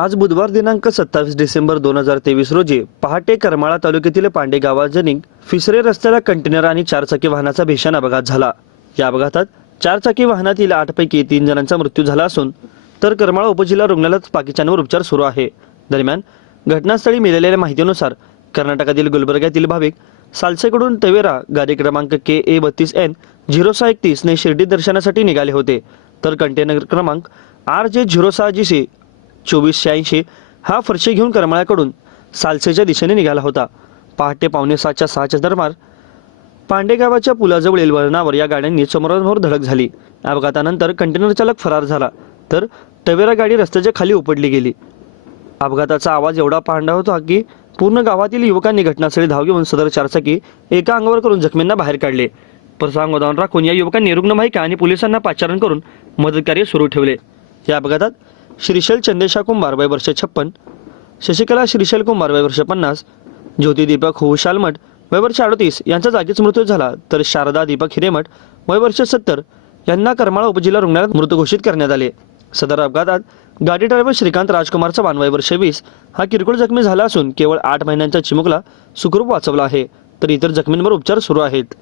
आज बुधवार दिनांक 27 डिसेंबर 2023 रोजी पहाटे करमाळा तालुक्यातील पांडे गावाजवळ फिसरे रस्त्याला कंटेनर आणि चारचाकी वाहनाचा भीषण अपघात झाला। या अपघातात चारचाकी वाहनातील 8 पैकी 3 जणांचा मृत्यू झाला असून तर करमाळा उपजिल्हा रुग्णालयात बाकीच्यांवर उपचार सुरू आहे। दरम्यान घटनास्थळी मिळालेल्या माहितीनुसार कर्नाटकातील गुलबर्ग्यातील भाविक सालसेकडून तवेरा गाडी क्रमांक KA32N 0631 ने शिर्डी दर्शनासाठी निघाले होते, तर कंटेनर क्रमांक RJ06GC 2486 हा फरशी घेऊन करमाळ्याकडून सालसेच्या दिशेने निघाला होता। पहाटे 5:45च्या दरम्यान पांडे गावाच्या पुलाजवळील वळणावर या गाड्यांनी समोरासमोर धडक झाली। अपघातानंतर कंटेनर चालक फरार झाला, तर तवेरा गाडी रस्त्याच्या खाली उपडली गेली। अपघाताचा आवाज एवढा पांडा होता की पूर्ण गावातील युवकांनी घटनास्थळी धाव घेऊन सदर चारचाकी एका अंगावर करून जखमींना बाहेर काढले। प्रसंग उदाहरण राखून या युवकांनी रुग्णवाहिका आणि पोलिसांना पाचारण करून मदत कार्य सुरू ठेवले। या अपघातात श्रीशैल चंदेशा कुंभार वय वर्ष 56, शशिकला श्रीशैल कुंभार वय वर्ष 50, ज्योती दीपक होऊ शालमठ वय वर्ष 38 यांचा जागीच मृत्यू झाला, तर शारदा दीपक हिरेमठ वय वर्ष 70 यांना करमाळा उपजिल्हा रुग्णालयात मृत घोषित करण्यात आले। सदर अपघातात गाडी ड्रायव्हर श्रीकांत राजकुमार चव्हाण वय वर्ष 20 हा किरकोळ जखमी झाला असून केवळ 8 महिन्यांचा चिमुकला सुखरूप वाचवला आहे, तर इतर जखमींवर उपचार सुरू आहेत।